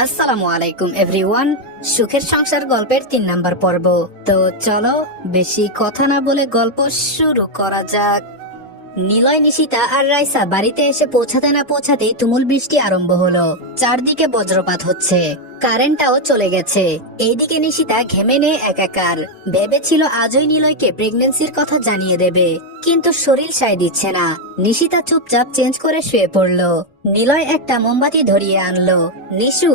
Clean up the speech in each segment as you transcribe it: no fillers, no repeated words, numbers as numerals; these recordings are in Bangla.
আসসালামু আলাইকুম এভরিওয়ান। সুখের সংসার গল্পের 3 নাম্বার পর্ব। তো চলো বেশি কথা না বলে গল্প শুরু করা যাক। নিলয়, নিশিতা আর রাইসা বাড়িতে এসে পৌঁছাতে না পৌঁছাতেই তুমুল বৃষ্টি আরম্ভ হলো। চারদিকে বজ্রপাত হচ্ছে, কারেন্টটাও চলে গেছে। এইদিকে নিশিতা ঘেমে নিয়ে একাকার। ভেবেছিল আজই নিলয়কে প্রেগন্যান্সির কথা জানিয়ে দেবে, কিন্তু শরীর সায় দিচ্ছে না। নিশিতা চুপচাপ চেঞ্জ করে শুয়ে পড়লো। নিলয় একটা মোমবাতি ধরিয়ে আনলো। নিশু,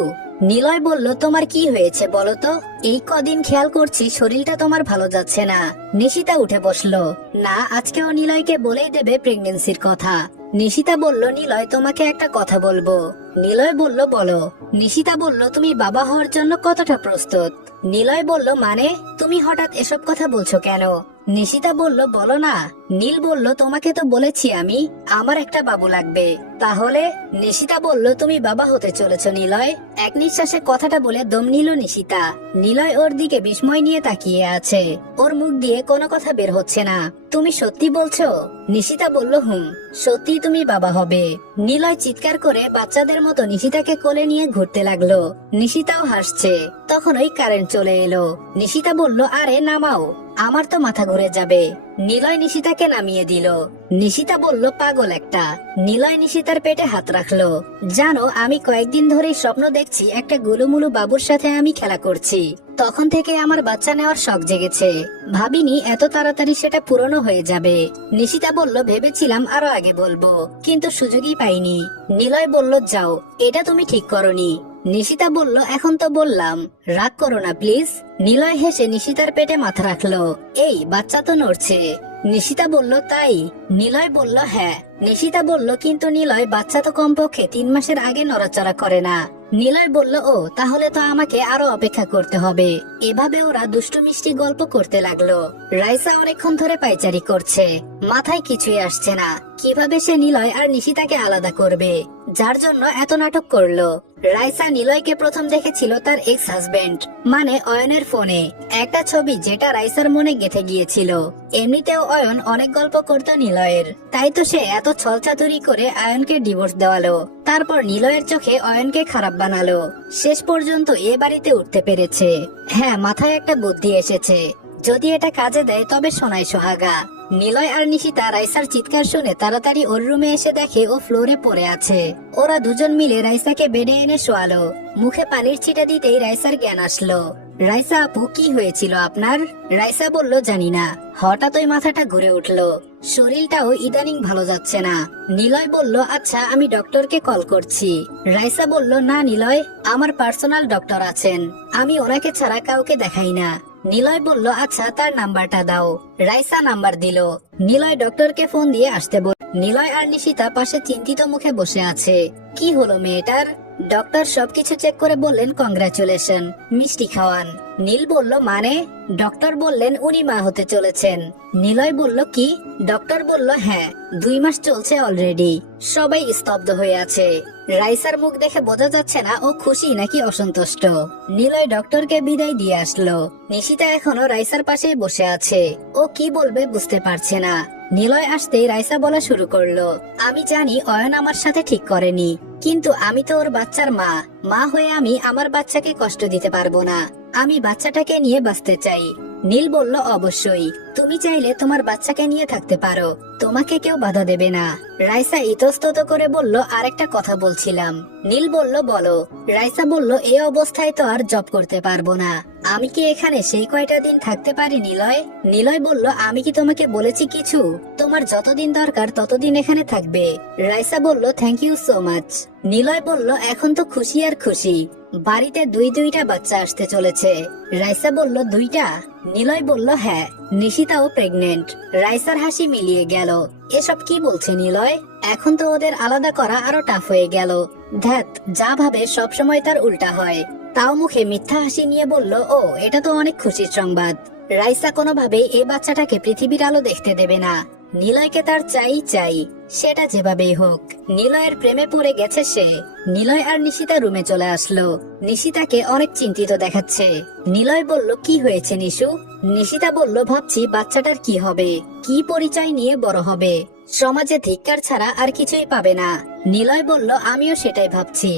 নিলয় বলল, তোমার কি হয়েছে বলো তো? এই কদিন খেয়াল করছি শরীরটা তোমার ভালো যাচ্ছে না। নিশিতা উঠে বসলো। না, আজকেও নিলয়কে বলেই দেবে প্রেগন্যান্সির কথা। নিশিতা বলল, নিলয় তোমাকে একটা কথা বলবো। নিলয় বলল, বলো। নিশিতা বলল, তুমি বাবা হওয়ার জন্য কতটা প্রস্তুত? নিলয় বলল, মানে তুমি হঠাৎ এসব কথা বলছো কেন? নিশিতা বলল, বলো না। নীল বলল, তোমাকে তো বলেছি আমি, আমার একটা বাবু লাগবে। তাহলে? নিশিতা বলল, তুমি বাবা হতে চলেছো নিলয়। এক নিঃশ্বাসে কথাটা বলে দম নিল নিশিতা। নিলয় ওর দিকে বিস্ময় নিয়ে তাকিয়ে আছে। ওর মুখ দিয়ে কোনো কথা বের হচ্ছে না। তুমি সত্যি বলছো? নিশিতা বলল, হুম, সত্যি তুমি বাবা হবে। নিলয় চিৎকার করে বাচ্চাদের মতো নিশিতাকে কোলে নিয়ে ঘুরতে লাগলো। নিশিতাও হাসছে। তখন ওই কারেন্ট চলে এলো। নিশিতা বলল, আরে নামাও, আমার তো মাথা ঘুরে যাবে। নিলয় নিশিতাকে নামিয়ে দিল। নিশিতা বলল, পাগল একটা। নিলয় নিশিতার পেটে হাত রাখলো। জানো, আমি কয়েকদিন ধরেই স্বপ্ন দেখছি একটা গুলুমুলু বাবুর সাথে আমি খেলা করছি। তখন থেকে আমার বাচ্চা নেওয়ার শখ জেগেছে। ভাবিনি এত তাড়াতাড়ি সেটা পূরণও হয়ে যাবে। নিশিতা বলল, ভেবেছিলাম আরো আগে বলবো, কিন্তু সুযোগই পাইনি। নিলয় বলল, যাও, এটা তুমি ঠিক করনি। নিশিতা বলল, এখন তো বললাম, রাগ করো না প্লিজ। নিলয় হেসে নিশিতার পেটে মাথা রাখলো। এই বাচ্চা তো নড়ছে। নিশিতা বলল, তাই? নিলয় বলল, হ্যাঁ। নিশিতা বলল, কিন্তু নিলয়, বাচ্চা তো কমপক্ষে 3 মাসের আগে নড়াচড়া করে না। নিলয় বলল, ও তাহলে তো আমাকে আরো অপেক্ষা করতে হবে। এভাবে ওরা দুষ্টু মিষ্টি গল্প করতে লাগলো। রাইসা অনেকক্ষণ ধরে পায়চারি করছে। মাথায় কিছুই আসছে না, কিভাবে সে নিলয় আর নিশিতাকে আলাদা করবে, যার জন্য এত নাটক করলো। রাইসা নিলয়কে প্রথম দেখেছিল তার এক্স হাজবেন্ড মানে অয়নের ফোনে। একটা ছবি যেটা রাইসার মনে গেঁথে গিয়েছিল। এমনিতেও অয়ন অনেক গল্প করতো নিলয়ের, তাই তো সে এত ছলচাতুরি করে অয়নকে ডিভোর্স দেওয়ালো। তারপর নিলয়ের চোখে অয়নকে খারাপ বানালো। শেষ পর্যন্ত এ বাড়িতে উঠতে পেরেছে। হ্যাঁ, মাথায় একটা বুদ্ধি এসেছে। যদি এটা কাজে দেয় তবে সোনাই সোহাগা। নিলয় আর নিশিতা রাইসার চিৎকার শুনে তাড়াতাড়ি ওর রুমে এসে দেখে ও ফ্লোরে পড়ে আছে। ওরা দুজন মিলে রাইসাকে বেডে এনে শোয়ালো। মুখে পানির ছিটা দিতেই রাইসার জ্ঞান আসলো। রাইসা আপু, কি হয়েছিল আপনার? রাইসা বলল, জানি না, হঠাৎ ওই মাথাটা ঘুরে উঠলো। শরীরটাও ইদানিং ভালো যাচ্ছে না। নিলয় বলল, আচ্ছা আমি ডক্টরকে কল করছি। রাইসা বলল, না নিলয়, আমার পার্সোনাল ডক্টর আছেন, আমি ওনাকে ছাড়া কাউকে দেখাই না। নিলয় বলল, আচ্ছা তার নাম্বারটা দাও। রাইসা নাম্বার দিল। নিলয় ডক্টরকে ফোন দিয়ে আসতে বল। নিলয় আর নিশিতা পাশে চিন্তিত মুখে বসে আছে। কি হলো মেয়েটার? ডক্টর সবকিছু চেক করে বললেন, কংগ্রাচুলেশন, মিষ্টি খাওয়ান। নীল বলল, মানে? ডক্টর বললেন উনি মা হতে চলেছেন। নিলয় বলল, কি? ডক্টর বলল, হ্যাঁ, 2 মাস চলছে অলরেডি। সবাই স্তব্ধ হয়ে আছে। রাইসার মুখ দেখে বোঝা যাচ্ছে না ও খুশি নাকি অসন্তুষ্ট। নিলয় ডক্টরকে বিদায় দিয়ে আসলো। নিশিতা এখনো রাইসার পাশে বসে আছে। ও কি বলবে বুঝতে পারছে না। নিলয় আসতেই রাইসা বলা শুরু করলো, আমি জানি অয়ন আমার সাথে ঠিক করেনি, কিন্তু আমি তো ওর বাচ্চার মা হয়ে আমি আমার বাচ্চাকে কষ্ট দিতে পারবো না। আমি বাচ্চাটাকে নিয়ে বাঁচতে চাই। নীল বলল, অবশ্যই, তুমি চাইলে তোমার বাচ্চাকে নিয়ে থাকতে পারো, তোমাকে কেউ বাধা দেবে না। রাইসা ইতস্তত করে বলল, আরেকটা কথা বলছিলাম। নীল বলল, বলো। রাইসা বলল, এই অবস্থায় তো আর জব করতে পারবো না, আমি কি এখানে সেই কয়টা দিন থাকতে পারি নিলয়? নিলয় বলল, আমি কি তোমাকে বলেছি কিছু? তোমার যতদিন দরকার ততদিন এখানে থাকবে। রাইসা বলল, thank you so much. Niloy বলল, এখন তো খুশি আর খুশি, বাড়িতে 2টা বাচ্চা আসতে চলেছে। রাইসা বলল, 2টা? নিলয় বলল, হ্যাঁ, নিশিতাও প্রেগনেন্ট। রাইসার হাসি মিলিয়ে গেল। এসব কি বলছে নিলয়? এখন তো ওদের আলাদা করা আরো টাফ হয়ে গেল। ধ্যাত, যা ভাবে সবসময় তার উল্টা হয়। তাও মুখে মিথ্যা হাসি নিয়ে বলল, ও এটা তো অনেক খুশির সংবাদ। রাইসা কোনোভাবেই এই বাচ্চাটাকে পৃথিবীর আলো দেখতে দেবে না। নিলয়কে তার চাই, সেটা যেভাবেই হোক। নিলয়ের প্রেমে পড়ে গেছে সে। নিলয় আর নিশিতা রুমে চলে আসলো। নিশিতাকে অনেক চিন্তিত দেখাচ্ছে। নিলয় বলল, কি হয়েছে নিশু? নিশিতা বলল, ভাবছি বাচ্চাটার কি হবে, কি পরিচয় নিয়ে বড় হবে। সমাজে ধিক্কার ছাড়া আর কিছুই পাবে না। নিলয় বলল, আমিও সেটাই ভাবছি।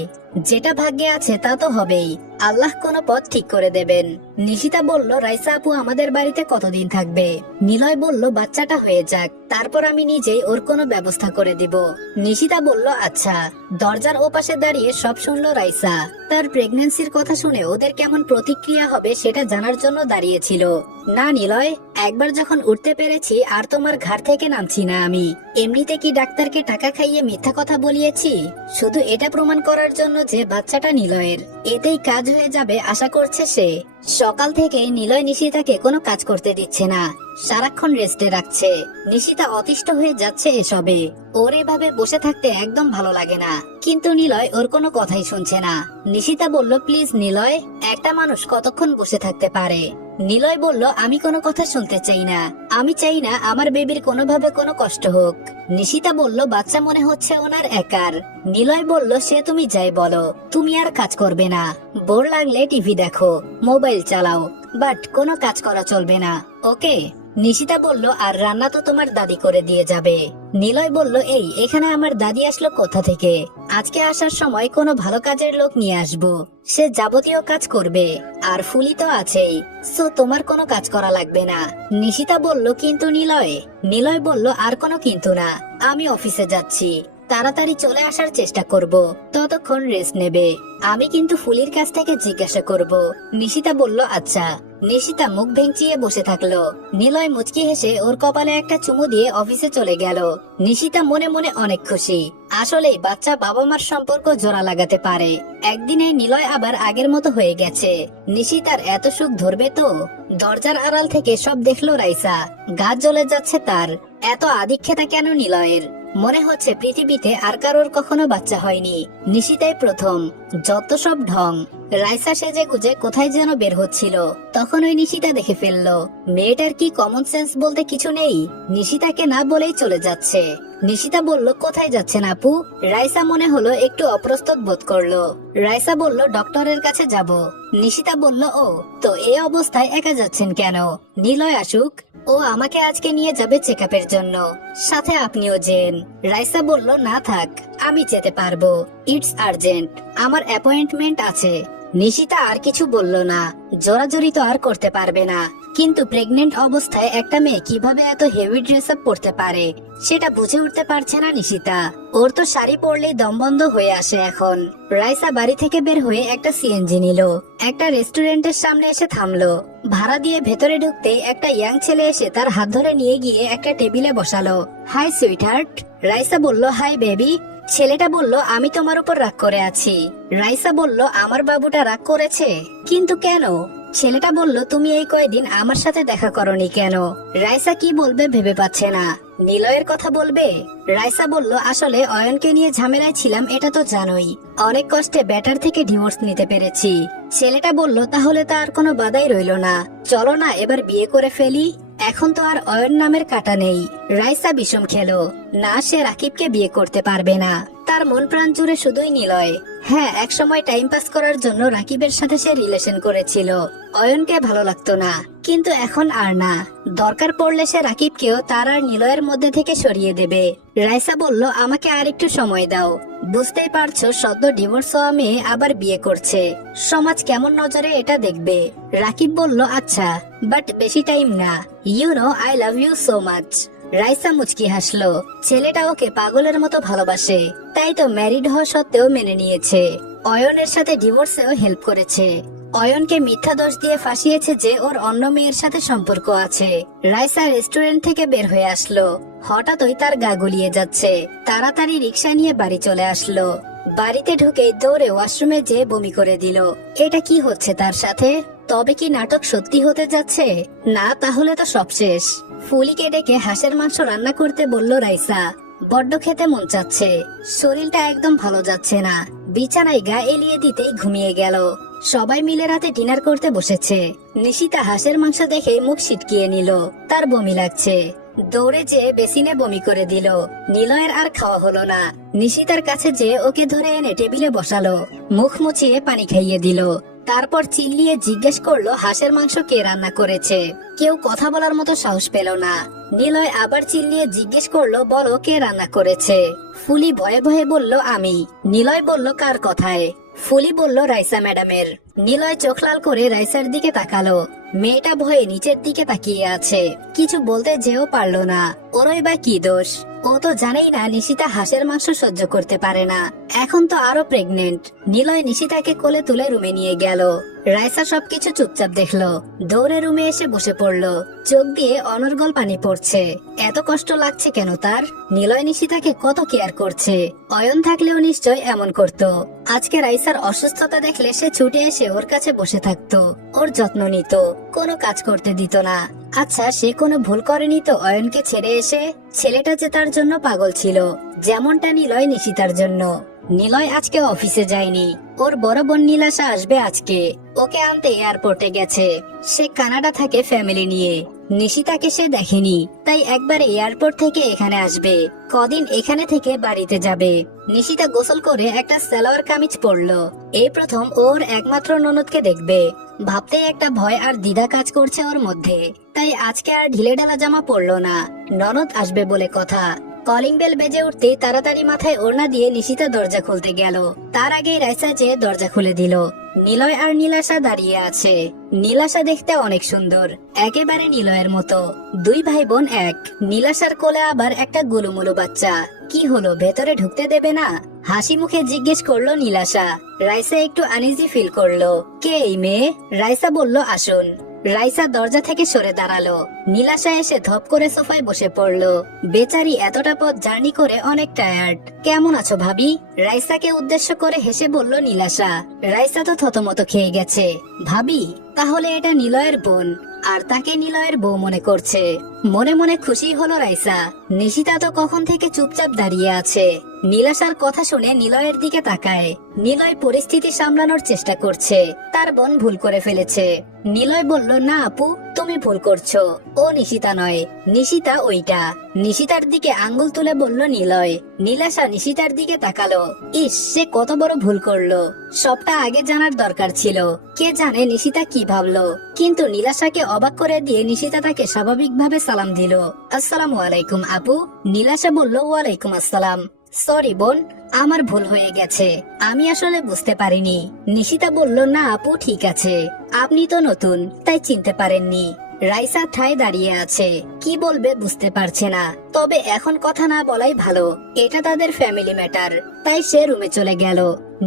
যেটা ভাগ্যে আছে তা তো হবেই, আল্লাহ কোনো পথ ঠিক করে দেবেন। নিশিতা বলল, রাইসা আপু আমাদের বাড়িতে কতদিন থাকবে? নিলয় বলল, বাচ্চাটা হয়ে যাক, তারপর আমি নিজেই ওর কোনো ব্যবস্থা করে দিব। নিশিতা বলল, আচ্ছা। দরজার ওপাশে দাঁড়িয়ে সব শুনলো রাইসা। তার প্রেগন্যান্সির কথা শুনে ওদের কেমন প্রতিক্রিয়া হবে সেটা জানার জন্য দাঁড়িয়েছিল। না নিলয়, একবার যখন উঠতে পেরেছি আর তোমার ঘাট থেকে নামছি না আমি। এমনিতে কি ডাক্তারকে টাকা খাইয়ে মিথ্যা কথা বলিয়েছি? শুধু এটা প্রমাণ করার জন্য যে বাচ্চাটা নিলয়ের। এতেই কাজ হয়ে যাবে আশা করছে সে। সকাল থেকে নিলয় নিশিতাকে কোনো কাজ করতে দিচ্ছে না, সারাক্ষণ রেস্টে রাখছে। নিশিতা অতিষ্ঠ হয়ে যাচ্ছে এসবে। ওর এভাবে বসে থাকতে একদম ভালো লাগে না, কিন্তু নিলয় ওর কোনো কথাই শুনছে না। নিশিতা বলল, প্লিজ নিলয়, একটা মানুষ কতক্ষণ বসে থাকতে পারে? নিলয় বলল, আমি কোনো কথা শুনতে চাই না। আমি চাই না আমার বেবির কোনোভাবে কোনো কষ্ট হোক। নিশিতা বলল, বাচ্চা মনে হচ্ছে ওনার একার। নিলয় বলল, সে তুমি যাই বলো, তুমি আর কাজ করবে না। বোর লাগলে টিভি দেখো, মোবাইল চালাও, বাট কোনো কাজ করা চলবে না, ওকে? নিশিতা বলল, আর রান্না তো তোমার দাদি করে দিয়ে যাবে। নিলয় বলল, এই এখানে আমার দাদি আসলো কোথা থেকে? আজকে আসার সময় কোনো ভালো কাজের লোক নিয়ে আসবো, সে যাবতীয় কাজ করবে। আর ফুলি তো আছেই, সো তোমার কোনো কাজ করা লাগবে না। নিশিতা বলল, কিন্তু নিলয় বলল, আর কোনো কিন্তু না, আমি অফিসে যাচ্ছি, তাড়াতাড়ি চলে আসার চেষ্টা করব, ততক্ষণ রেস্ট নেবে। আমি কিন্তু ফুলির কাছ থেকে জিজ্ঞাসা করব। নিশিতা বলল, আচ্ছা। নিশিতা মুখ ভেঙচিয়ে বসে থাকলো। নিলয় মুচকি হেসে ওর কপালে একটা চুমু দিয়ে অফিসে চলে গেল। নিশিতা মনে মনে অনেক খুশি। আসলেই বাচ্চা বাবা মার সম্পর্ক জোড়া লাগাতে পারে। একদিনে নিলয় আবার আগের মতো হয়ে গেছে। নিশিতার এত সুখ ধরবে তো? দরজার আড়াল থেকে সব দেখলো রাইসা। গা জ্বলে যাচ্ছে তার। এত আদিক্ষেতা কেন নিলয়ের? মনে হচ্ছে পৃথিবীতে আর কারোর কখনো বাচ্চা হয়নি, নিশিতাই প্রথম। যত সব ঢং। রাইসা সেজে গুজে কোথায় যেন বের হচ্ছিল, তখন ওই নিশিতা দেখে ফেললো। মেয়েটার কি কমন সেন্স বলতে কিছু নেই? নিশিতাকে না বলেই চলে যাচ্ছে। নিশিতা বলল, কোথায় যাচ্ছেন আপু? রাইসা মনে হলো একটু অপ্রস্তুত বোধ করলো। রাইসা বলল, ডক্টরের কাছে যাব। নিশিতা বলল, ও তো এই অবস্থায় একা যাচ্ছেন কেন? নিলয় আসুক, ও আমাকে আজকে নিয়ে যাবে চেকআপের জন্য, সাথে আপনিও যেন। রাইসা বলল, না থাক, আমি যেতে পারবো, ইটস আর্জেন্ট, আমার অ্যাপয়েন্টমেন্ট আছে। নিশিতা আর কিছু বলল না, জোরাজোরি তো আর করতে পারবে না, কিন্তু প্রেগনেন্ট অবস্থায় একটা মেয়ে কিভাবে এত হেভি ড্রেস আপ পরতে পারে সেটা বুঝে উঠতে পারছে না নিশিতা। ওর তো শাড়ি পরলেই দম বন্ধ হয়ে আসে এখন। রাইসা বাড়ি থেকে বের হয়ে একটা সিএনজি নিল, একটা রেস্টুরেন্টের সামনে এসে থামলো। ভাড়া দিয়ে ভেতরে ঢুকতেই একটা ইয়াং ছেলে এসে তার হাত ধরে নিয়ে গিয়ে একটা টেবিলে বসালো। High sweetheart. রাইসা বলল, হাই বেবি। ছেলেটা বলল, আমি তোমার উপর রাগ করে আছি। রাইসা বলল, আমার বাবুটা রাগ করেছে? কিন্তু কেন? ছেলেটা বলল, তুমি এই কয়দিন আমার সাথে দেখা করনি কেন? রাইসা কি বলবে ভেবে পাচ্ছে না। নিলয়ের কথা বলবে? রাইসা বলল, আসলে অয়নকে নিয়ে ঝামেলায় ছিলাম, এটা তো জানোই। অনেক কষ্টে ব্যাটার থেকে ডিভোর্স নিতে পেরেছি। ছেলেটা বলল, তাহলে তো আর কোনো বাধাই রইল না, চলো না এবার বিয়ে করে ফেলি। এখন তো আর অয়ন নামের কাটা নেই। রাইসা বিষম খেলো। না, সে রাকিবকে বিয়ে করতে পারবে না। তার মন প্রাণ জুড়ে শুধুই নিলয়। হ্যাঁ, একসময় টাইম পাস করার জন্য রাকিবের সাথে সে রিলেশন করেছিল। অয়নকে ভালো লাগতো না, কিন্তু এখন আর না। দরকার পড়লে সে রাকিবকেও তার আর নিলয়ের মধ্যে থেকে সরিয়ে দেবে। রাইসা বলল, আমাকে আর একটু সময় দাও। বুঝতেই পারছো, সদ্য ডিভোর্স হওয়া মেয়ে আবার বিয়ে করছে, সমাজ কেমন নজরে এটা দেখবে। রাকিব বলল, আচ্ছা, বাট বেশি টাইম না। You know I love you so much. Raisa মুচকি হাসলো। ছেলেটা ওকে পাগলের মতো ভালোবাসে, তাই তো ম্যারিড হওয়া সত্ত্বেও মেনে নিয়েছে। অয়নের সাথে ডিভোর্সেও হেল্প করেছে। অয়নকে মিথ্যা দোষ দিয়ে ফাঁসিয়েছে যে ওর অন্য মেয়ের সাথে সম্পর্ক আছে। রাইসা রেস্টুরেন্ট থেকে বের হয়ে আসলো। হঠাৎই তার গা গুলিয়ে যাচ্ছে। তাড়াতাড়ি রিক্সা নিয়ে বাড়ি চলে আসলো। বাড়িতে ঢুকে দৌড়ে ওয়াশরুমে যেয়ে বমি করে দিল। এটা কি হচ্ছে তার সাথে? তবে কি নাটক সত্যি হতে যাচ্ছে? না, তাহলে তো সব শেষ। ফুলিকে ডেকে হাঁসের মাংস রান্না করতে বলল রাইসা। বড্ড খেতে মন চাচ্ছে, শরীরটা একদম ভালো যাচ্ছে না। বিছানায় গা এলিয়ে দিতেই ঘুমিয়ে গেল। সবাই মিলে রাতে ডিনার করতে বসেছে। নিশিতা হাঁসের মাংস দেখে মুখ সিটকিয়ে নিল, তার বমি লাগছে। দৌড়ে যেয়ে বেসিনে বমি করে দিল। নিলয়ের আর খাওয়া হলো না। নিশিতার কাছে যেয়ে ওকে ধরে এনে টেবিলে বসালো, মুখ মুছিয়ে পানি খাইয়ে দিল। তারপর চিল্লিয়ে জিজ্ঞেস করলো হাঁসের মাংস কে রান্না করেছে। কেউ কথা বলার মতো সাহস পেল না। নিলয় আবার চিল্লিয়ে জিজ্ঞেস করলো, বলো কে রান্না করেছে। ফুলি ভয়ে ভয়ে বলল, আমি। নিলয় বলল, কার কথায়? ফুলি বলল, রাইসা ম্যাডামের। নিলয় চোখ লাল করে রাইসার দিকে তাকালো। মেয়েটা ভয়ে নিচের দিকে তাকিয়ে আছে, কিছু বলতে যেও পারলো না। ওরই বা কি দোষ? ও তো জানেই না নিশিতা হাঁসের মাংস সহ্য করতে পারে না, এখন তো আরো প্রেগনেন্ট। নিলয় নিশিতাকে কোলে তুলে রুমে নিয়ে গেল। রাইসা সবকিছু চুপচাপ দেখলো, দৌড়ে রুমে এসে বসে পড়লো। চোখ দিয়ে অনর্গল পানি পড়ছে। এত কষ্ট লাগছে কেন তার? নিলয় নিশিতাকে কত কেয়ার করছে। অয়ন থাকলেও নিশ্চয় এমন করত। আজকে রাইসার অসুস্থতা দেখলে সে ছুটে এসে ওর কাছে বসে থাকতো, ওর যত্ন নিত, কোনো কাজ করতে দিত না। আচ্ছা, সে কোনো ভুল করেনি তো অয়নকে ছেড়ে এসে? ছেলেটা যে তার জন্য পাগল ছিল, যেমনটা নিলয় নিশিতার জন্য। নিলয় আজকে অফিসে যায়নি, ওর বড় বোন নীলাশা আসবে আজকে, ওকে আনতে এয়ারপোর্টে গেছে। সে কানাডা থাকে ফ্যামিলি নিয়ে। নিশিতাকে সে দেখেনি, তাই একবারে এয়ারপোর্ট থেকে এখানে আসবে, কদিন এখানে থেকে বাড়িতে যাবে। নিশিতা গোসল করে একটা সালোয়ার কামিজ পরলো। এই প্রথম ওর একমাত্র ননদকে দেখবে, ভাবতে একটা ভয় আর দ্বিধা কাজ করছে ওর মধ্যে। তাই আজকে আর ঢিলেঢালা জামা পরলো না, ননদ আসবে বলে কথা। কলিং বেল বেজে উঠতে তাড়াতাড়ি মাথায় ওড়না দিয়ে নিশিতা দরজা খুলতে গেল। তার আগেই রাইসা যেয়ে দরজা খুলে দিল। নিলয় আর নীলাশা দাঁড়িয়ে আছে। নীলাশা দেখতে অনেক সুন্দর, একেবারে নিলয়ের মতো। দুই ভাই বোন এক। নীলাশার কোলে আবার একটা গোলুমুলু বাচ্চা। কি হলো, ভেতরে ঢুকতে দেবে না? হাসি মুখে জিজ্ঞেস করলো নীলাশা। রাইসা একটু আনইজি ফিল করলো। কে এই মেয়ে? রাইসা বলল, আসুন। রাইসা দরজা থেকে সরে দাঁড়ালো। নীলাশা এসে ধপ করে সোফায় বসে পড়লো। বেচারি এতটা পথ জার্নি করে অনেক টায়ার্ড। কেমন আছো ভাবি? রাইসাকে উদ্দেশ্য করে হেসে বলল নীলাশা। রাইসা তো থতমত খেয়ে গেছে। ভাবি? তাহলে এটা নিলয়ের বোন, আর তাকে নিলয়ের বউ মনে করছে। মনে মনে খুশি হলো রাইসা। নিশিতা তো কখন থেকে চুপচাপ দাঁড়িয়ে আছে। নীলাশার কথা শুনে নিলয়ের দিকে তাকায়। নিলয় পরিস্থিতি সামলানোর চেষ্টা করছে, তার বোন ভুল করে ফেলেছে। নিলয় বলল, না আপু, তুমি ভুল করছো, ও নিশিতা নয়, নিশিতা ওইটা। নিশিতার দিকে আঙ্গুল তুলে বলল নিলয়। নীলাশা নিশিতার দিকে তাকালো। ইস, সে কত বড় ভুল করলো। সবটা আগে জানার দরকার ছিল। কে জানে নিশিতা কি ভাবলো। কিন্তু নীলাশাকে অবাক করে দিয়ে নিশিতা তাকে স্বাভাবিকভাবে সালাম দিল। আসসালামু আলাইকুম আপু। নীলাশা বলল, ওয়ালাইকুম আসসালাম। সরি বোন, আমার ভুল হয়ে গেছে, আমি আসলে বুঝতে পারিনি। নিশিতা বলল, না আপু ঠিক আছে, আপনি তো নতুন তাই চিনতে পারেননি। রাইসা ঠায় দাঁড়িয়ে আছে, কি বলবে বুঝতে পারছে না। তবে এখন কথা না বলাই ভালো, এটা তাদের ফ্যামিলি ম্যাটার। তাই সে রুমে চলে গেল।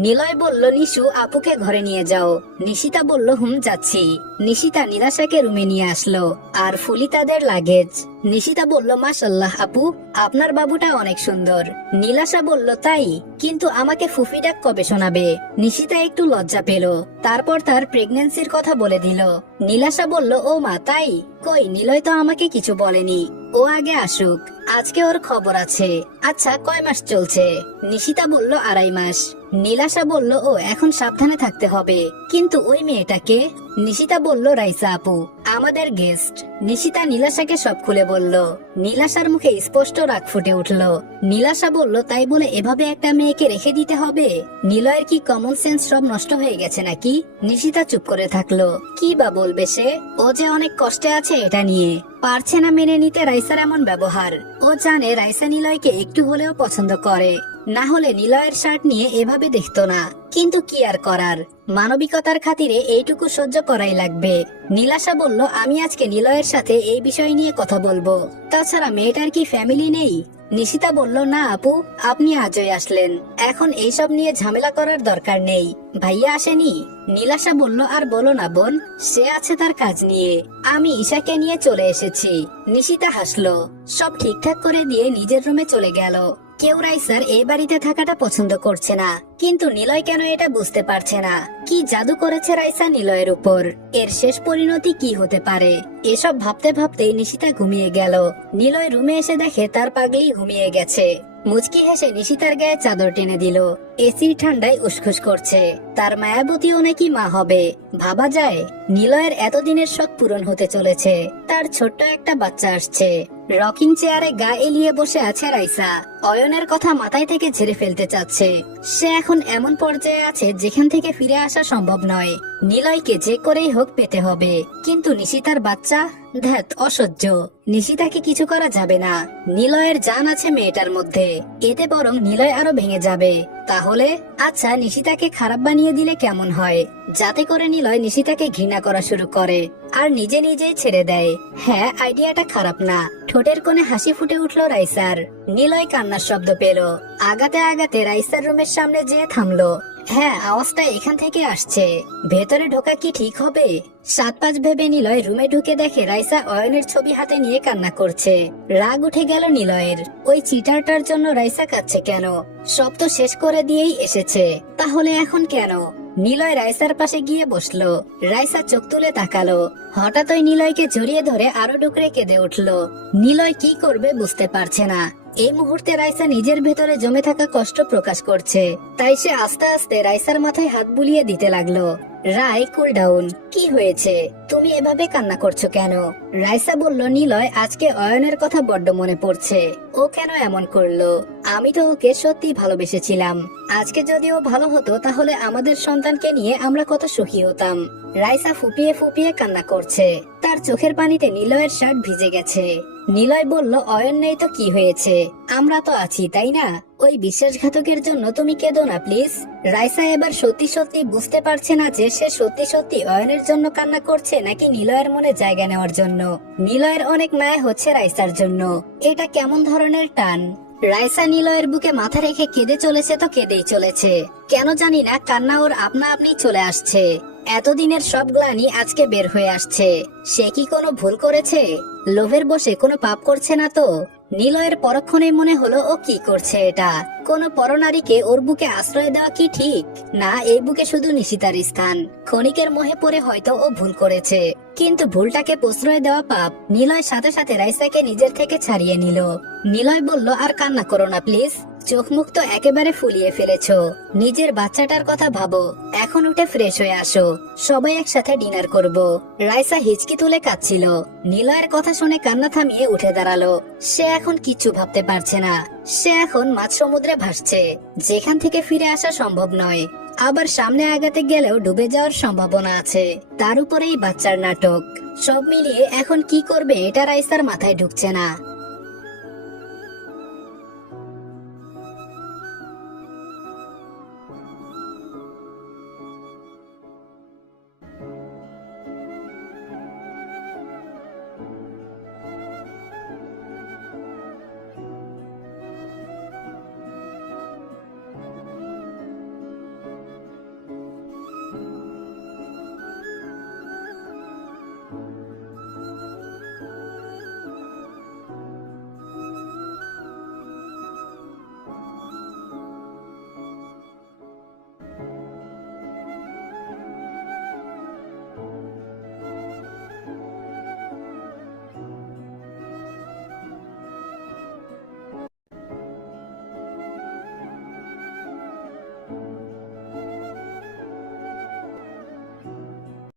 নিলয় বলল, নিশু আপুকে ঘরে নিয়ে যাও। নিশিতা বলল, হুম যাচ্ছি। নিশিতা নীলাশাকে রুমে নিয়ে আসলো, আর ফুলি তাদের লাগেজ। নিশিতা বলল, মাশাল্লাহ আপু, আপনার বাবুটা অনেক সুন্দর। নীলাশা বলল, তাই? কিন্তু আমাকে ফুফি ডাক কবে শোনাবে? নিশিতা একটু লজ্জা পেল, তারপর তার প্রেগন্যান্সির কথা বলে দিল। নীলাশা বলল, ও মা তাই? কই, নিলয় তো আমাকে কিছু বলেনি। ও আগে আসুক, আজকে ওর খবর আছে। আচ্ছা, কয় মাস চলছে? নিশিতা বলল, 2.5 মাস। নীলাশা বলল, ও এখন সাবধানে থাকতে হবে। কিন্তু ওই মেয়েটাকে? নিশিতা বলল, রাইসা আপু, আমাদের গেস্ট। নিশিতা নীলাশাকে সব খুলে বলল। নীলাশার মুখে স্পষ্ট রাগ ফুটে উঠল। নীলাশা বলল, তাই বলে এভাবে একটা মেয়েকে রেখে দিতে হবে? নিলয়ের কি কমন সেন্স সব নষ্ট হয়ে গেছে নাকি? নিশিতা চুপ করে থাকলো। কি বা বলবে সে? ও যে অনেক কষ্টে আছে এটা নিয়ে। পারছে না মেনে নিতে রাইসার এমন ব্যবহার। ও জানে রাইসা নিলয়কে একটু হলেও পছন্দ করে, না হলে নিলয়ের শার্ট নিয়ে এভাবে দেখতো না। কিন্তু কি আর করার, মানবিকতার খাতিরে এইটুকু সহ্য করাই লাগবে। নীলাশা বলল, আমি আজকে নিলয়ের সাথে এই বিষয় নিয়ে কথা বলবো। তাছাড়া মেয়েটার কি ফ্যামিলি নেই? নিশিতা বলল, না আপু, আপনি আজই আসলেন, এখন এইসব নিয়ে ঝামেলা করার দরকার নেই। ভাইয়া আসেনি? নীলাশা বলল, আর বলো না বোন, সে আছে তার কাজ নিয়ে, আমি ঈশাকে নিয়ে চলে এসেছি। নিশিতা হাসলো, সব ঠিকঠাক করে দিয়ে নিজের রুমে চলে গেল। কেউ রাইসার এই বাড়িতে থাকাটা পছন্দ করছে না, কিন্তু নিলয় কেন এটা বুঝতে পারছে না। কি জাদু করেছে রাইসা নিলয়ের উপর? এর শেষ পরিণতি কি হতে পারে? এসব ভাবতে ভাবতেই নিশিতা ঘুমিয়ে গেল। নিলয় রুমে এসে দেখে তার পাগলি ঘুমিয়ে গেছে। মুচকি হেসে নিশিতার গায়ে চাদর টেনে দিল। এসির ঠান্ডায় উসখুস করছে। তার মায়াবতীও নাকি মা হবে। ভাবা যায়, নিলয়ের এতদিনের শখ পূরণ হতে চলেছে। তার ছোট্ট একটা বাচ্চা আসছে। রকিং চেয়ারে গা এলিয়ে বসে আছে রাইসা। অয়নের কথা মাথায় থেকে ঝেড়ে ফেলতে চাচ্ছে। সে এখন এমন পর্যায়ে আছে যেখান থেকে ফিরে আসা সম্ভব নয়। নিলয়কে যে করেই হোক পেতে হবে, কিন্তু নিশিতার বাচ্চা, ধ্যাত, অসহ্য। নিশিতাকে কিছু করা যাবে না। নিলয়ের জান আছে মেয়েটার মধ্যে, এতে বরং নিলয় আরো ভেঙে যাবে। তাহলে আচ্ছা, নিশিতাকে খারাপ বানিয়ে দিলে কেমন হয়, যাতে করে নিলয় নিশিতাকে ঘৃণা করা শুরু করে আর নিজে নিজেই ছেড়ে দেয়। হ্যাঁ, আইডিয়াটা খারাপ না। ঠোঁটের কোণে হাসি ফুটে উঠলো রাইসার। নিলয় কান্নার শব্দ পেল। আগাতে আগাতে রাইসার রুমের সামনে যেয়ে থামলো। হ্যাঁ, আওয়াজটা এখান থেকে আসছে। ভেতরে ঢোকা কি ঠিক হবে? 7-5 ভেবে নিলয় রুমে ঢুকে দেখে রাইসা অয়নের ছবি হাতে নিয়ে কান্না করছে। রাগ উঠে গেল নিলয়ের। ওই চিটারটার জন্য রাইসা কাঁদছে কেন? সব তো শেষ করে দিয়েই এসেছে, তাহলে এখন কেন? নিলয় রাইসার পাশে গিয়ে বসলো। রাইসা চোখ তুলে তাকালো। হঠাৎ ওই নিলয়কে জড়িয়ে ধরে আরো ডুকরে কেঁদে উঠলো। নিলয় কি করবে বুঝতে পারছে না। এই মুহূর্তে রাইসা নিজের ভেতরে জমে থাকা কষ্ট প্রকাশ করছে, তাই সে আস্তে আস্তে রাইসার মাথায় হাত বুলিয়ে দিতে লাগলো। রায়, কুল ডাউন। কি হয়েছে? তুমি এভাবে কান্না করছো কেন? রাইসা বলল, নিলয়, আজকে অয়নের কথা বড্ড মনে পড়ছে। ও কেন এমন করলো? আমি তো ওকে সত্যি ভালোবেসেছিলাম। আজকে যদি ও ভালো হতো তাহলে আমাদের সন্তানকে নিয়ে আমরা কত সুখী হতাম। রাইসা ফুপিয়ে ফুপিয়ে কান্না করছে। তার চোখের পানিতে নিলয়ের শার্ট ভিজে গেছে। নিলয় বলল, অয়ন নেই তো কি হয়েছে? আমরা তো আছি, তাই না? ওই বিশ্বাসঘাতকের জন্য তুমি কেঁদো না প্লিজ। রাইসা এবার সত্যি সত্যি বুঝতে পারছে না যে সে সত্যি সত্যি অয়নের জন্য কান্না করছে নাকি নিলয়ের মনে জায়গা নেওয়ার জন্য। নিলয়ের অনেক মায়া হচ্ছে রাইসার জন্য। এটা কেমন ধরনের টান? রাইসা নিলয়ের বুকে মাথা রেখে কেঁদে চলেছে তো কেঁদেই চলেছে। কেন জানি না কান্না ওর আপনা আপনি চলে আসছে। এতদিনের সব গ্লানি আজকে বের হয়ে আসছে। সে কি কোনো ভুল করেছে? লোভের বসে কোনো পাপ করছে না তো? নিলয়ের পরক্ষণে মনে হলো ও কি করছে এটা। কোন পরনারীকে ওর বুকে আশ্রয় দেওয়া কি ঠিক? না, এই বুকে শুধু নিশিতার স্থান। ক্ষণিকের মোহে পড়ে হয়তো ও ভুল করেছে, কিন্তু ভুলটাকে প্রশ্রয় দেওয়া পাপ। নিলয় সাথে সাথে রাইসাকে নিজের থেকে ছাড়িয়ে নিল। নিলয় বলল, আর কান্না করো না প্লিজ। চোখ মুখ তো একেবারে ফুলিয়ে ফেলেছো। নিজের বাচ্চাটার কথা ভাবো। এখন উঠে ফ্রেশ হয়ে আসো, সবাই একসাথে ডিনার করব। রাইসা হিচকি তুলে কাঁদছিল। নিলয়ের কথা শুনে কান্না থামিয়ে উঠে দাঁড়ালো। সে এখন কিচ্ছু ভাবতে পারছে না। সে এখন মাঝ সমুদ্রে ভাসছে, যেখান থেকে ফিরে আসা সম্ভব নয়। আবার সামনে আগাতে গেলেও ডুবে যাওয়ার সম্ভাবনা আছে। তার উপরেই বাচ্চার নাটক। সব মিলিয়ে এখন কি করবে এটা রাইসার মাথায় ঢুকছে না।